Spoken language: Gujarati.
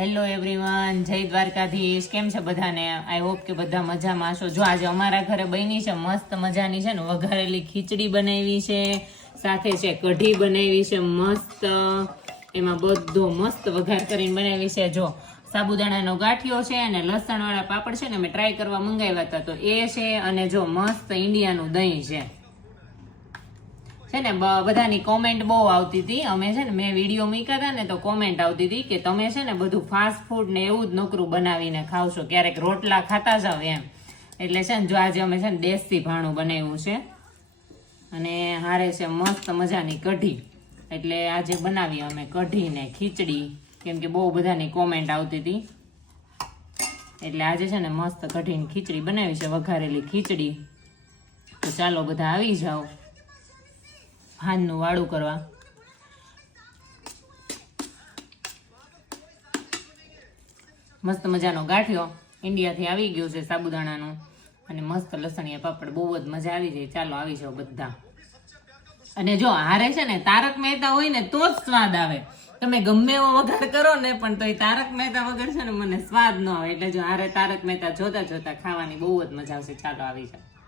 હેલો એવરીવન જય દ્વારકાધીશ. કેમ છે બધાને? આઈ હોપ કે બધા મજામાં હશો જો આજે અમારા ઘરે બની છે, મસ્ત મજાની છે ને, વઘારેલી ખીચડી બનાવી છે. સાથે છે કઢી બનાવી છે, મસ્ત. એમાં બધો મસ્ત વઘાર કરીને બનાવી છે. જો, સાબુદાણાનો ગાંઠિયો છે અને લસણવાળા પાપડ છે ને મેં ટ્રાય કરવા મંગાવ્યા હતા. તો એ છે અને જો મસ્ત ઇન્ડિયાનું દહીં છે. છે ને બધાની કોમેન્ટ બહુ આવતી હતી. અમે છે ને, મેં વીડિયો મૂક્યા હતા ને, તો કોમેન્ટ આવતી હતી કે તમે છે ને, બધું ફાસ્ટ ફૂડ ને એવું જ નોકરું બનાવીને ખાવશો. ક્યારેક રોટલા ખાતા જાવ એમ. એટલે છે ને, જો આજે અમે છે ને, દેશી ભાણું બનાવ્યું છે. અને હારે છે મસ્ત મજાની કઢી. એટલે આજે બનાવી અમે કઢી ને ખીચડી. કેમ કે બહુ બધાની કોમેન્ટ આવતી હતી. એટલે આજે છે ને, મસ્ત કઢીની ખીચડી બનાવી છે, વઘારેલી ખીચડી. તો ચાલો બધા આવી જાઓ. ભાનનું વાળું કરવા. મસ્ત મજાનો ગાંઠિયો ઇન્ડિયાથી આવી ગયો છે સાબુદાણાનું. અને મસ્ત લસણીયા પાપડ, બહુ જ મજા આવી જાય. ચાલો આવી જાઓ બધા. અને જો, હારે છે ને, તારક મહેતા હોય ને, તો જ સ્વાદ આવે. તમે ગમે એવો વઘાર કરો ને, પણ તો તારક મહેતા વગર છે ને, મને સ્વાદ ન આવે. એટલે જો, હારે તારક મહેતા જોતા જોતા ખાવાની બહુ જ મજા આવશે. ચાલો, આવી જાઓ.